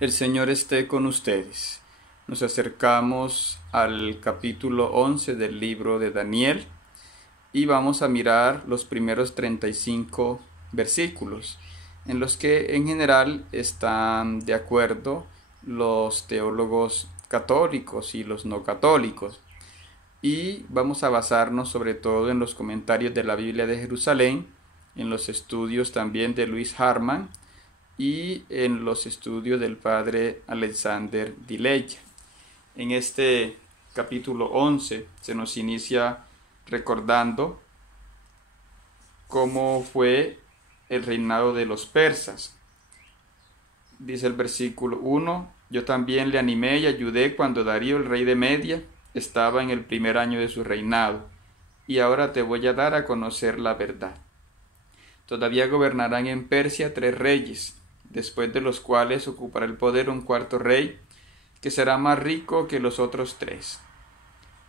El Señor esté con ustedes. Nos acercamos al capítulo 11 del libro de Daniel y vamos a mirar los primeros 35 versículos, en los que en general están de acuerdo los teólogos católicos y los no católicos. Y vamos a basarnos sobre todo en los comentarios de la Biblia de Jerusalén, en los estudios también de Louis Harman y en los estudios del padre Alexander Dileya. En este capítulo 11 se nos inicia recordando cómo fue el reinado de los persas. Dice el versículo 1: Yo también le animé y ayudé cuando Darío, el rey de Media, estaba en el primer año de su reinado, y ahora te voy a dar a conocer la verdad. Todavía gobernarán en Persia 3 reyes, después de los cuales ocupará el poder un cuarto rey, que será más rico que los otros 3.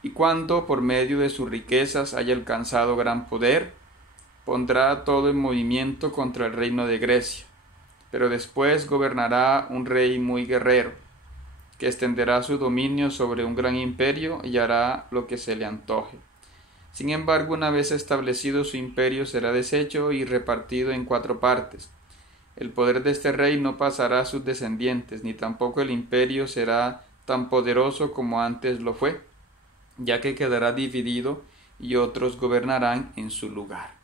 Y cuando por medio de sus riquezas haya alcanzado gran poder, pondrá todo en movimiento contra el reino de Grecia. Pero después gobernará un rey muy guerrero, que extenderá su dominio sobre un gran imperio y hará lo que se le antoje. Sin embargo, una vez establecido su imperio será deshecho y repartido en 4 partes. El poder de este rey no pasará a sus descendientes, ni tampoco el imperio será tan poderoso como antes lo fue, ya que quedará dividido y otros gobernarán en su lugar.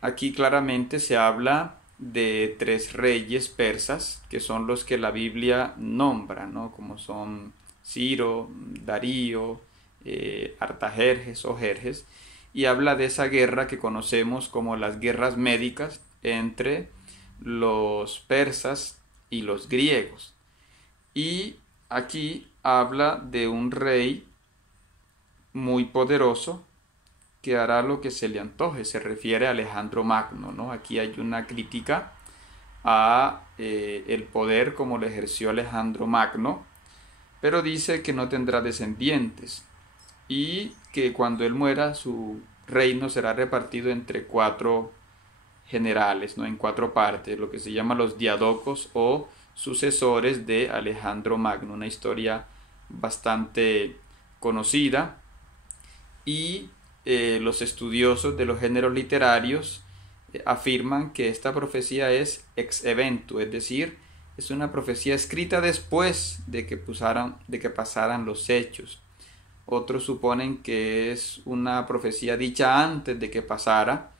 Aquí claramente se habla de 3 reyes persas, que son los que la Biblia nombra, ¿no? Como son Ciro, Darío, Artajerjes o Jerjes, y habla de esa guerra que conocemos como las guerras médicas entre los persas y los griegos. Y aquí habla de un rey muy poderoso que hará lo que se le antoje. Se refiere a Alejandro Magno, ¿no? Aquí hay una crítica a el poder como lo ejerció Alejandro Magno, pero dice que no tendrá descendientes y que cuando él muera su reino será repartido entre 4 generales, ¿no? En 4 partes, lo que se llama los diadocos o sucesores de Alejandro Magno, una historia bastante conocida. Y los estudiosos de los géneros literarios afirman que esta profecía es ex eventu, es decir, es una profecía escrita después de que pasaran los hechos. Otros suponen que es una profecía dicha antes de que pasara,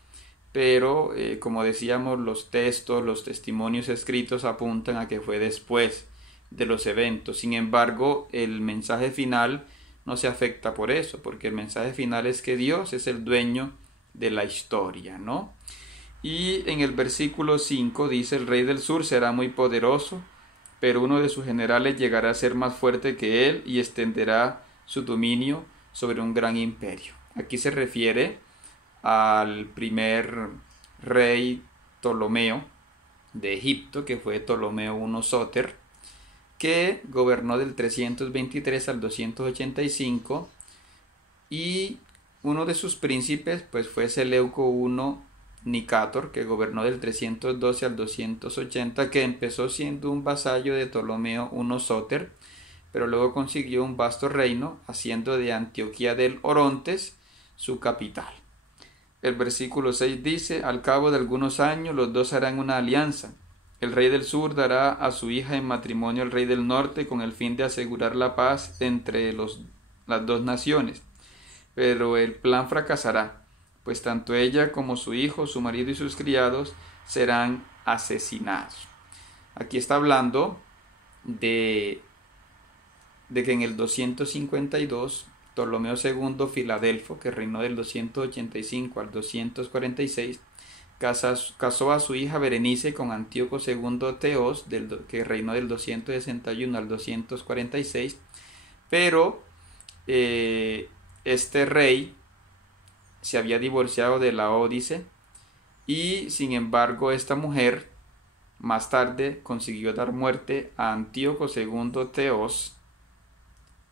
pero como decíamos, los textos, los testimonios escritos apuntan a que fue después de los eventos. Sin embargo, el mensaje final no se afecta por eso, porque el mensaje final es que Dios es el dueño de la historia, ¿no? Y en el versículo 5 dice: el rey del sur será muy poderoso, pero uno de sus generales llegará a ser más fuerte que él y extenderá su dominio sobre un gran imperio. Aquí se refiere al primer rey Ptolomeo de Egipto, que fue Ptolomeo I Sóter, que gobernó del 323 al 285, y uno de sus príncipes pues fue Seleuco I Nicátor, que gobernó del 312 al 280, que empezó siendo un vasallo de Ptolomeo I Sóter, pero luego consiguió un vasto reino, haciendo de Antioquía del Orontes su capital. El versículo 6 dice: al cabo de algunos años los dos harán una alianza. El rey del sur dará a su hija en matrimonio al rey del norte con el fin de asegurar la paz entre las 2 naciones. Pero el plan fracasará, pues tanto ella como su hijo, su marido y sus criados serán asesinados. Aquí está hablando de que en el 252 Ptolomeo II Filadelfo, que reinó del 285 al 246, casó a su hija Berenice con Antíoco II Teos, que reinó del 261 al 246, pero este rey se había divorciado de Laódice, y sin embargo esta mujer más tarde consiguió dar muerte a Antíoco II Teos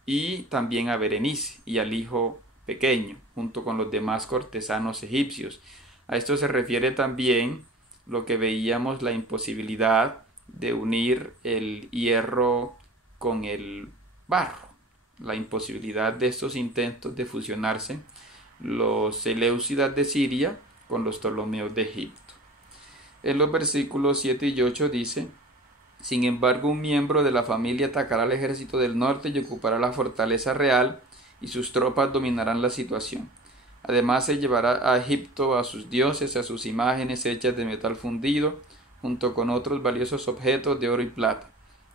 y también a Berenice y al hijo pequeño, junto con los demás cortesanos egipcios. A esto se refiere también lo que veíamos, la imposibilidad de unir el hierro con el barro, la imposibilidad de estos intentos de fusionarse, los Seleucidas de Siria con los Ptolomeos de Egipto. En los versículos 7 y 8 dice: sin embargo, un miembro de la familia atacará al ejército del norte y ocupará la fortaleza real, y sus tropas dominarán la situación. Además, se llevará a Egipto a sus dioses, a sus imágenes hechas de metal fundido, junto con otros valiosos objetos de oro y plata.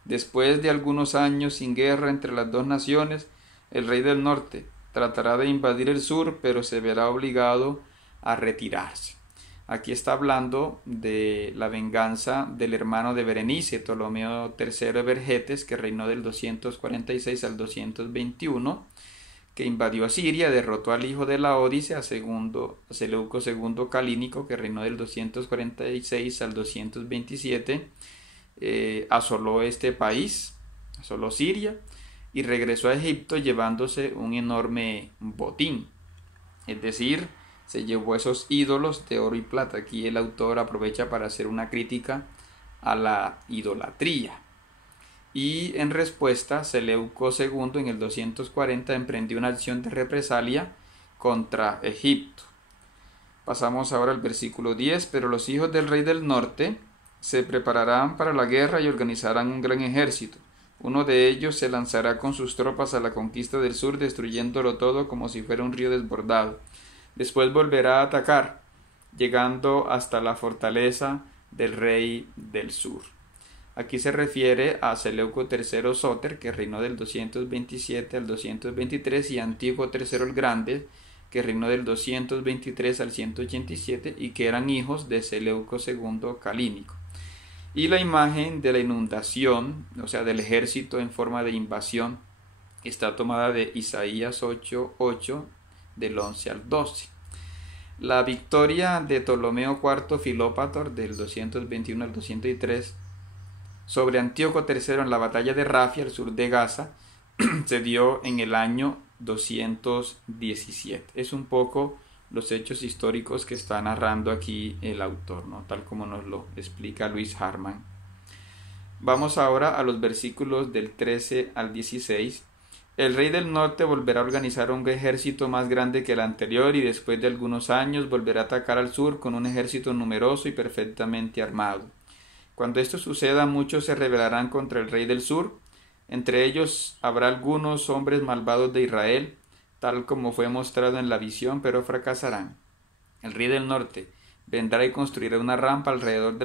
Después de algunos años sin guerra entre las dos naciones, el rey del norte tratará de invadir el sur, pero se verá obligado a retirarse. Aquí está hablando de la venganza del hermano de Berenice, Ptolomeo III de Bergetes, que reinó del 246 al 221, que invadió a Siria, derrotó al hijo de Laodice, a Seleuco II Calínico, que reinó del 246 al 227, asoló este país, asoló Siria, y regresó a Egipto llevándose un enorme botín, es decir, se llevó esos ídolos de oro y plata. Aquí el autor aprovecha para hacer una crítica a la idolatría. Y en respuesta, Seleuco II en el 240 emprendió una acción de represalia contra Egipto. Pasamos ahora al versículo 10. Pero los hijos del rey del norte se prepararán para la guerra y organizarán un gran ejército. Uno de ellos se lanzará con sus tropas a la conquista del sur, destruyéndolo todo como si fuera un río desbordado. Después volverá a atacar, llegando hasta la fortaleza del rey del sur. Aquí se refiere a Seleuco III Sóter, que reinó del 227 al 223, y Antíoco III el Grande, que reinó del 223 al 187, y que eran hijos de Seleuco II Calínico. Y la imagen de la inundación, o sea, del ejército en forma de invasión, está tomada de Isaías 8:8, del 11 al 12. La victoria de Ptolomeo IV Filópator del 221 al 203 sobre Antíoco III en la batalla de Rafia, al sur de Gaza, se dio en el año 217. Es un poco los hechos históricos que está narrando aquí el autor, ¿no? Tal como nos lo explica Louis Harman. Vamos ahora a los versículos del 13 al 16. El rey del norte volverá a organizar un ejército más grande que el anterior, y después de algunos años volverá a atacar al sur con un ejército numeroso y perfectamente armado. Cuando esto suceda, muchos se rebelarán contra el rey del sur. Entre ellos habrá algunos hombres malvados de Israel, tal como fue mostrado en la visión, pero fracasarán. El rey del norte vendrá y construirá una rampa alrededor de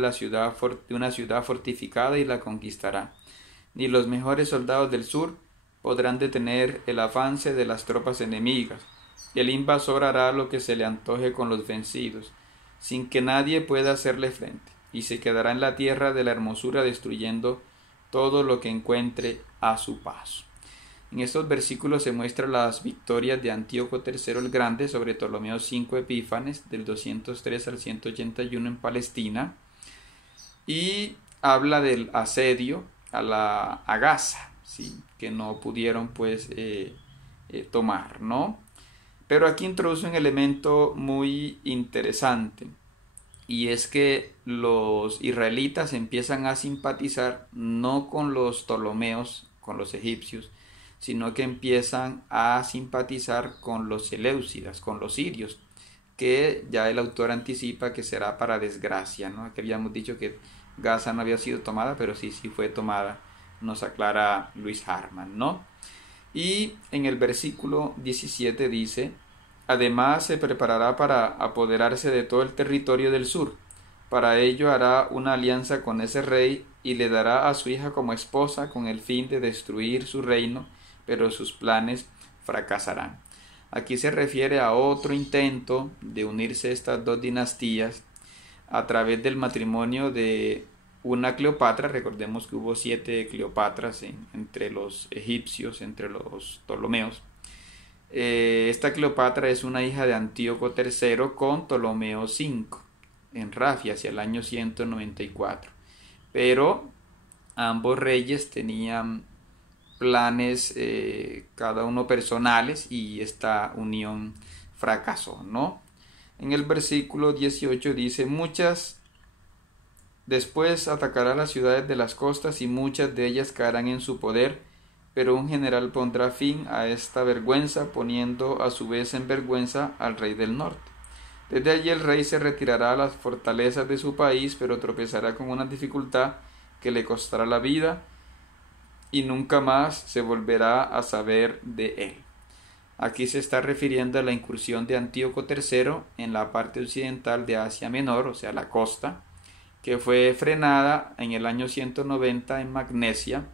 una ciudad fortificada y la conquistará. Ni los mejores soldados del sur podrán detener el avance de las tropas enemigas. El invasor hará lo que se le antoje con los vencidos, sin que nadie pueda hacerle frente, y se quedará en la tierra de la hermosura, destruyendo todo lo que encuentre a su paso. En estos versículos se muestran las victorias de Antíoco III el Grande sobre Ptolomeo V Epífanes del 203 al 181 en Palestina, y habla del asedio a Gaza, ¿sí? Que no pudieron pues tomar, ¿no? Pero aquí introduce un elemento muy interesante, y es que los israelitas empiezan a simpatizar no con los Ptolomeos, con los egipcios, sino que empiezan a simpatizar con los Seleucidas, con los sirios, que ya el autor anticipa que será para desgracia, ¿no? Aquí habíamos dicho que Gaza no había sido tomada, pero sí fue tomada, nos aclara Louis Harman, ¿no? Y en el versículo 17 dice: además se preparará para apoderarse de todo el territorio del sur. Para ello hará una alianza con ese rey y le dará a su hija como esposa, con el fin de destruir su reino, pero sus planes fracasarán. Aquí se refiere a otro intento de unirse estas dos dinastías a través del matrimonio de una Cleopatra. Recordemos que hubo 7 Cleopatras entre los egipcios, entre los Ptolomeos. Esta Cleopatra es una hija de Antíoco III con Ptolomeo V en Rafia hacia el año 194. Pero ambos reyes tenían planes cada uno personales, y esta unión fracasó, ¿no? En el versículo 18 dice: muchas Después atacará las ciudades de las costas y muchas de ellas caerán en su poder, pero un general pondrá fin a esta vergüenza, poniendo a su vez en vergüenza al rey del norte. Desde allí el rey se retirará a las fortalezas de su país, pero tropezará con una dificultad que le costará la vida y nunca más se volverá a saber de él. Aquí se está refiriendo a la incursión de Antíoco III en la parte occidental de Asia Menor, o sea, la costa, que fue frenada en el año 190 en Magnesia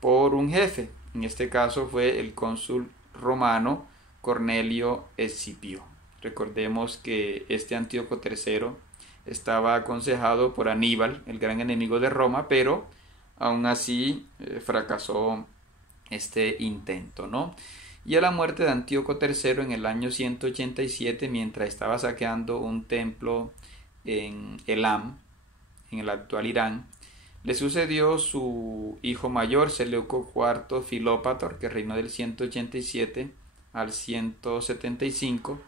por un jefe. En este caso fue el cónsul romano Cornelio Escipio. Recordemos que este Antíoco III estaba aconsejado por Aníbal, el gran enemigo de Roma, pero aún así fracasó este intento, ¿no? Y a la muerte de Antíoco III en el año 187, mientras estaba saqueando un templo en Elam, en el actual Irán, le sucedió su hijo mayor, Seleuco IV Filópator, que reinó del 187 al 175,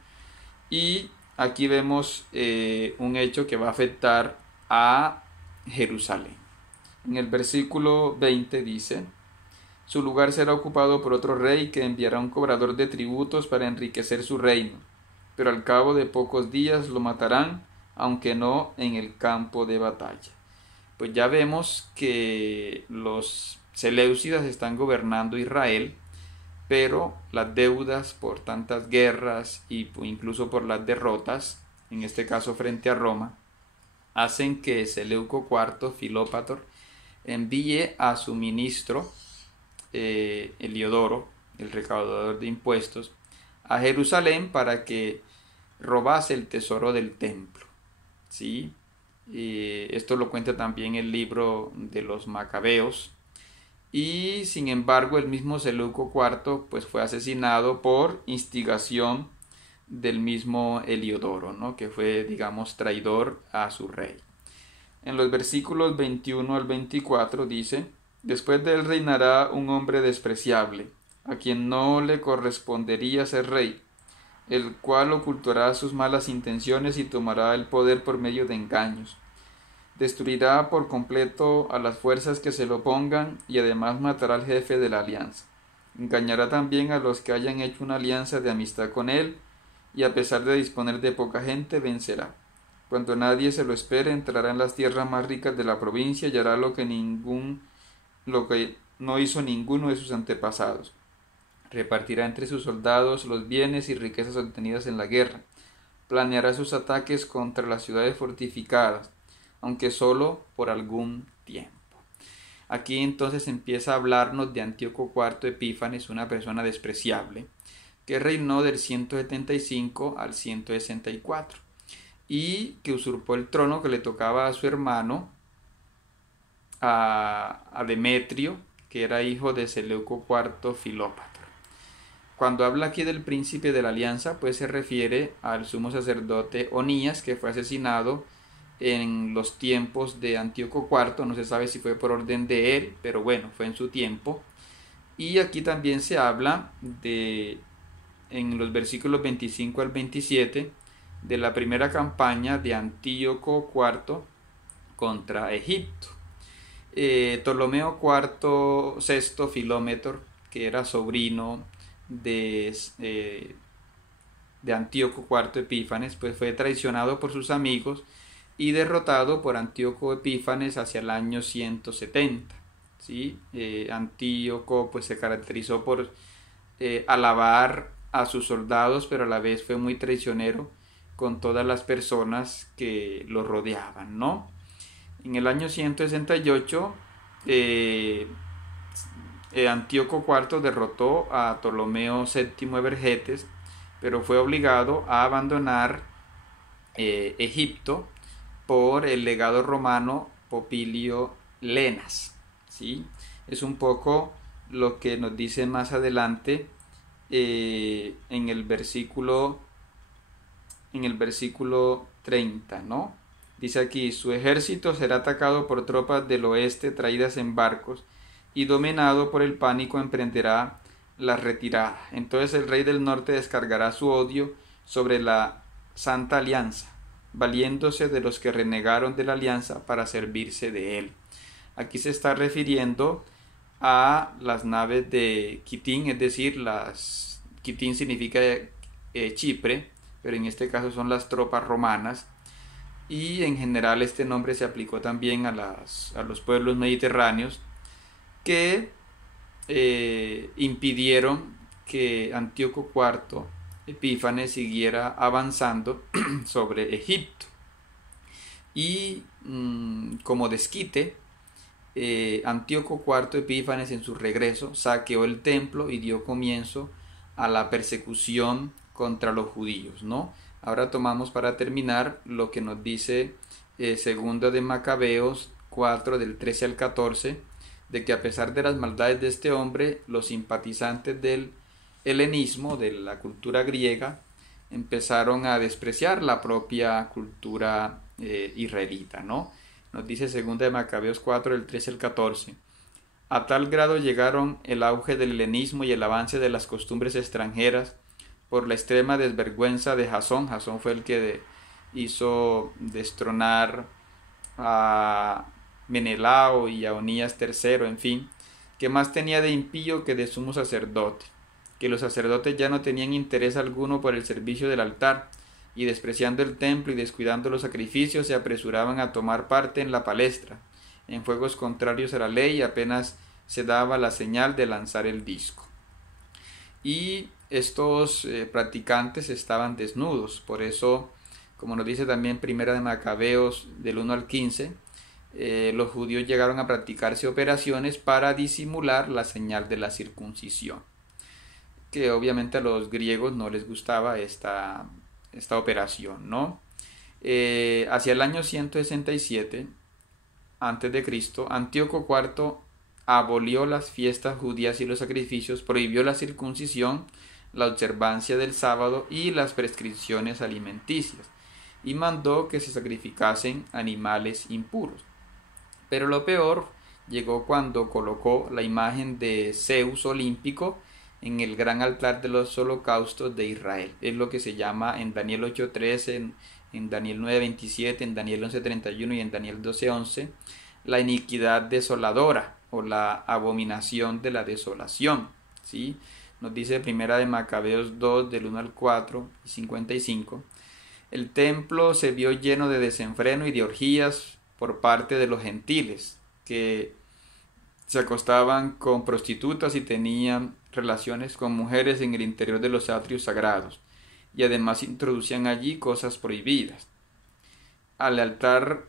y aquí vemos un hecho que va a afectar a Jerusalén. En el versículo 20 dice: su lugar será ocupado por otro rey que enviará un cobrador de tributos para enriquecer su reino, pero al cabo de pocos días lo matarán, aunque no en el campo de batalla. Pues ya vemos que los seleucidas están gobernando Israel, pero las deudas por tantas guerras y incluso por las derrotas, en este caso frente a Roma, hacen que Seleuco IV Filópator envíe a su ministro Heliodoro, el recaudador de impuestos, a Jerusalén para que robase el tesoro del templo. ¿Sí? Esto lo cuenta también el libro de los Macabeos. Y sin embargo el mismo Seleuco IV pues fue asesinado por instigación del mismo Heliodoro, ¿no? Que fue, digamos, traidor a su rey. En los versículos 21 al 24 dice: después de él reinará un hombre despreciable, a quien no le correspondería ser rey, el cual ocultará sus malas intenciones y tomará el poder por medio de engaños. Destruirá por completo a las fuerzas que se lo opongan y además matará al jefe de la alianza. Engañará también a los que hayan hecho una alianza de amistad con él, y a pesar de disponer de poca gente, vencerá. Cuando nadie se lo espere, entrará en las tierras más ricas de la provincia y hará lo que no hizo ninguno de sus antepasados. Repartirá entre sus soldados los bienes y riquezas obtenidas en la guerra. Planeará sus ataques contra las ciudades fortificadas, aunque solo por algún tiempo. Aquí entonces empieza a hablarnos de Antíoco IV Epífanes, una persona despreciable, que reinó del 175 al 164 y que usurpó el trono que le tocaba a su hermano, a Demetrio, que era hijo de Seleuco IV Filópator. Cuando habla aquí del príncipe de la alianza, pues se refiere al sumo sacerdote Onías, que fue asesinado en los tiempos de Antíoco IV. No se sabe si fue por orden de él, pero bueno, fue en su tiempo. Y aquí también se habla en los versículos 25 al 27, de la primera campaña de Antíoco IV contra Egipto. Ptolomeo IV VI Filómetor, que era sobrino de Antíoco IV Epífanes, pues fue traicionado por sus amigos y derrotado por Antíoco Epífanes hacia el año 170. ¿Sí? Antíoco pues se caracterizó por alabar a sus soldados, pero a la vez fue muy traicionero con todas las personas que lo rodeaban, ¿no? En el año 168 Antíoco IV derrotó a Ptolomeo VII Evergetes, pero fue obligado a abandonar Egipto por el legado romano Popilio Lenas. ¿Sí? Es un poco lo que nos dice más adelante en el versículo 30, ¿no? Dice aquí: su ejército será atacado por tropas del oeste traídas en barcos, y dominado por el pánico emprenderá la retirada. Entonces el rey del norte descargará su odio sobre la Santa Alianza, valiéndose de los que renegaron de la alianza para servirse de él. Aquí se está refiriendo a las naves de Kitín, es decir, Kitín significa Chipre, pero en este caso son las tropas romanas, y en general este nombre se aplicó también a los pueblos mediterráneos que impidieron que Antíoco IV Epífanes siguiera avanzando sobre Egipto. Y como desquite, Antíoco IV Epífanes en su regreso saqueó el templo y dio comienzo a la persecución contra los judíos, ¿no? Ahora tomamos para terminar lo que nos dice segundo de Macabeos 4 del 13 al 14, de que a pesar de las maldades de este hombre, los simpatizantes del helenismo, de la cultura griega, empezaron a despreciar la propia cultura israelita, ¿no? Nos dice segunda de Macabeos 4 del 13 al 14. A tal grado llegaron el auge del helenismo y el avance de las costumbres extranjeras por la extrema desvergüenza de Jasón. Jasón fue el que hizo destronar a Menelao y a Onías III, en fin, que más tenía de impío que de sumo sacerdote, que los sacerdotes ya no tenían interés alguno por el servicio del altar, y despreciando el templo y descuidando los sacrificios, se apresuraban a tomar parte en la palestra, en fuegos contrarios a la ley, apenas se daba la señal de lanzar el disco. Y estos practicantes estaban desnudos, por eso, como nos dice también Primera de Macabeos del 1 al 15, los judíos llegaron a practicarse operaciones para disimular la señal de la circuncisión, que obviamente a los griegos no les gustaba esta operación, ¿no? Hacia el año 167 a.C., Antíoco IV abolió las fiestas judías y los sacrificios, prohibió la circuncisión, la observancia del sábado y las prescripciones alimenticias, y mandó que se sacrificasen animales impuros. Pero lo peor llegó cuando colocó la imagen de Zeus olímpico en el gran altar de los holocaustos de Israel. Es lo que se llama en Daniel 8:13, en Daniel 9:27, en Daniel 11:31 y en Daniel 12:11, la iniquidad desoladora o la abominación de la desolación, ¿sí? Nos dice Primera de Macabeos 2 del 1 al 4 y 55. El templo se vio lleno de desenfreno y de orgías por parte de los gentiles, que se acostaban con prostitutas y tenían relaciones con mujeres en el interior de los atrios sagrados, y además introducían allí cosas prohibidas. Al altar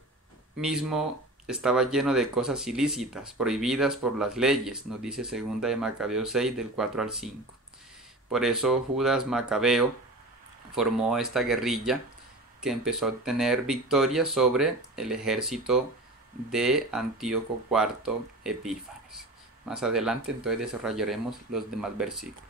mismo estaba lleno de cosas ilícitas, prohibidas por las leyes, nos dice segunda de Macabeos 6 del 4 al 5. Por eso Judas Macabeo formó esta guerrilla que empezó a obtener victorias sobre el ejército de Antíoco IV Epífanes. Más adelante entonces desarrollaremos los demás versículos.